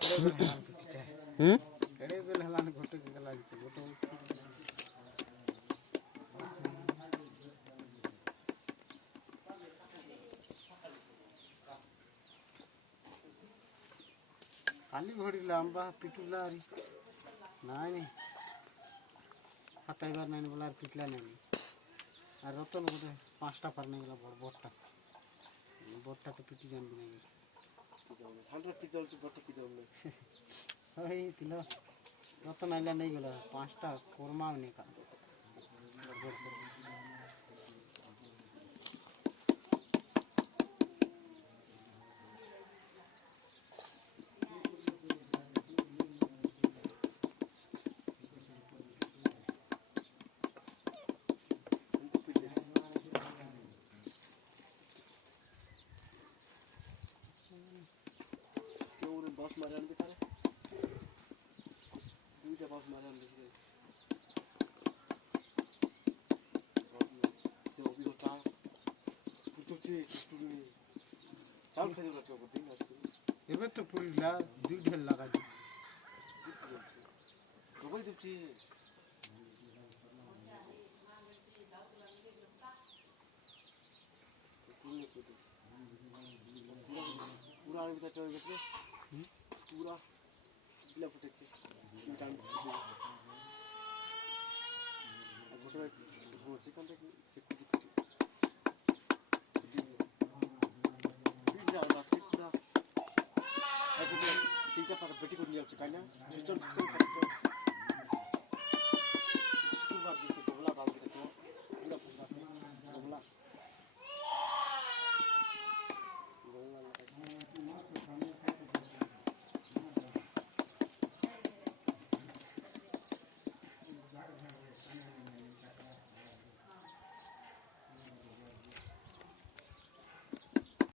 खाली घड़ी लंबा पिटुला नानी हाथाइबार नानी बोला पिटला नानी और रतन गोटे 5टा पार नहीं गला बोटटा तो पिटी जान भी नहीं रतन आइला नहीं गला 5टा कोरमा नहीं का बस मारन भी थारे दूसरा बस मारन भी से ओबी होता पुतुचे पुतुने चाल खाइयो रटो दिन आजकल एबे तो पूरी ला दुई ढेल लगा दी गबई दुची पूरा आगे तक चल गए पूरा बिला फटेছে টাইম আর গোটা সেখান থেকে সে কুচি কুচি বিলা আছে পুরা এখন সেইটা পার বেটি করে নিয়ে যাচ্ছে তাই না সিস্টেম স্কুল বাদ দিতে তোলা বাদ দিতে পুরা পুরা